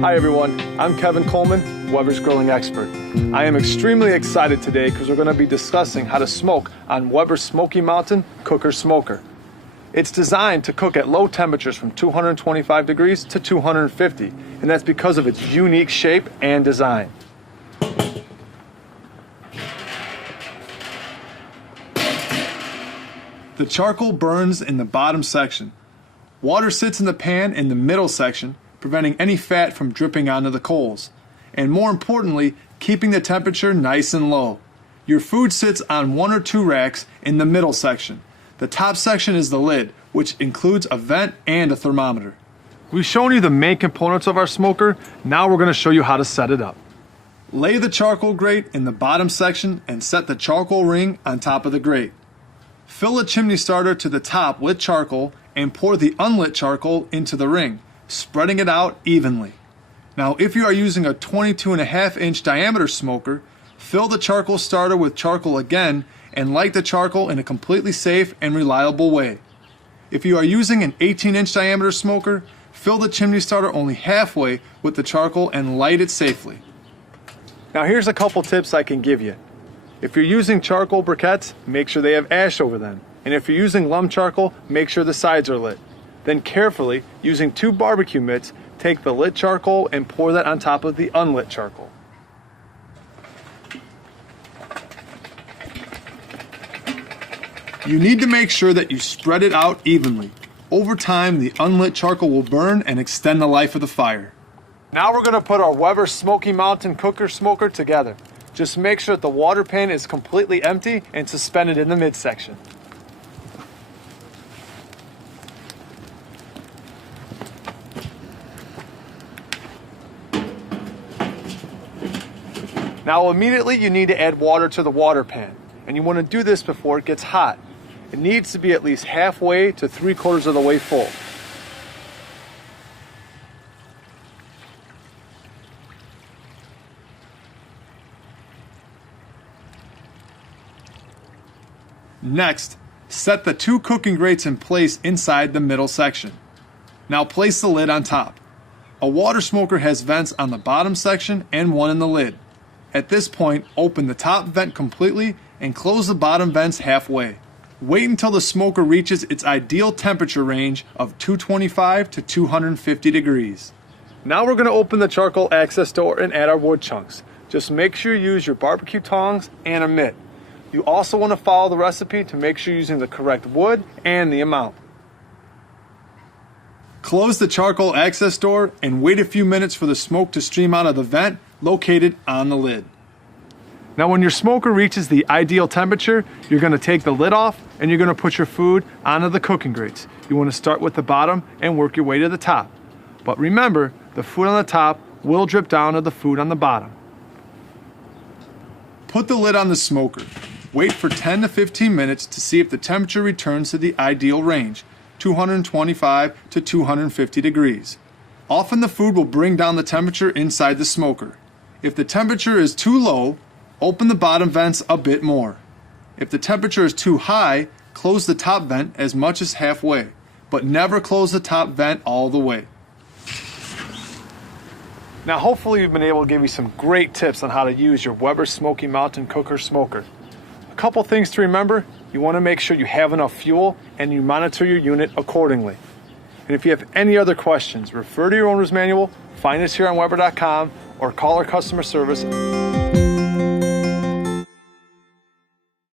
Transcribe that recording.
Hi everyone, I'm Kevin Coleman, Weber's grilling expert. I am extremely excited today because we're going to be discussing how to smoke on Weber's Smoky Mountain Cooker Smoker. It's designed to cook at low temperatures from 225 degrees to 250, and that's because of its unique shape and design. The charcoal burns in the bottom section. Water sits in the pan in the middle section, preventing any fat from dripping onto the coals, and more importantly, keeping the temperature nice and low. Your food sits on 1 or 2 racks in the middle section. The top section is the lid, which includes a vent and a thermometer. We've shown you the main components of our smoker. Now we're going to show you how to set it up. Lay the charcoal grate in the bottom section and set the charcoal ring on top of the grate. Fill a chimney starter to the top with charcoal and pour the unlit charcoal into the ring, spreading it out evenly. Now, if you are using a 22.5-inch diameter smoker, fill the charcoal starter with charcoal again and light the charcoal in a completely safe and reliable way. If you are using an 18-inch diameter smoker, fill the chimney starter only halfway with the charcoal and light it safely. Now here's a couple tips I can give you. If you're using charcoal briquettes, make sure they have ash over them. And if you're using lump charcoal, make sure the sides are lit. Then carefully, using 2 barbecue mitts, take the lit charcoal and pour that on top of the unlit charcoal. You need to make sure that you spread it out evenly. Over time, the unlit charcoal will burn and extend the life of the fire. Now we're going to put our Weber Smoky Mountain Cooker Smoker together. Just make sure that the water pan is completely empty and suspended in the midsection. Now immediately you need to add water to the water pan, and you want to do this before it gets hot. It needs to be at least halfway to 3/4 of the way full. Next, set the 2 cooking grates in place inside the middle section. Now place the lid on top. A water smoker has vents on the bottom section and one in the lid. At this point, open the top vent completely and close the bottom vents halfway. Wait until the smoker reaches its ideal temperature range of 225 to 250 degrees. Now we're going to open the charcoal access door and add our wood chunks. Just make sure you use your barbecue tongs and a mitt. You also want to follow the recipe to make sure you're using the correct wood and the amount. Close the charcoal access door and wait a few minutes for the smoke to stream out of the vent located on the lid. Now when your smoker reaches the ideal temperature, you're going to take the lid off and you're going to put your food onto the cooking grates. You want to start with the bottom and work your way to the top. But remember, the food on the top will drip down to the food on the bottom. Put the lid on the smoker. Wait for 10 to 15 minutes to see if the temperature returns to the ideal range, 225 to 250 degrees. Often the food will bring down the temperature inside the smoker. If the temperature is too low, open the bottom vents a bit more. If the temperature is too high, close the top vent as much as halfway, but never close the top vent all the way. Now hopefully we've been able to give you some great tips on how to use your Weber Smoky Mountain Cooker Smoker. A couple things to remember: you want to make sure you have enough fuel and you monitor your unit accordingly. And if you have any other questions, refer to your owner's manual, find us here on Weber.com, or call our customer service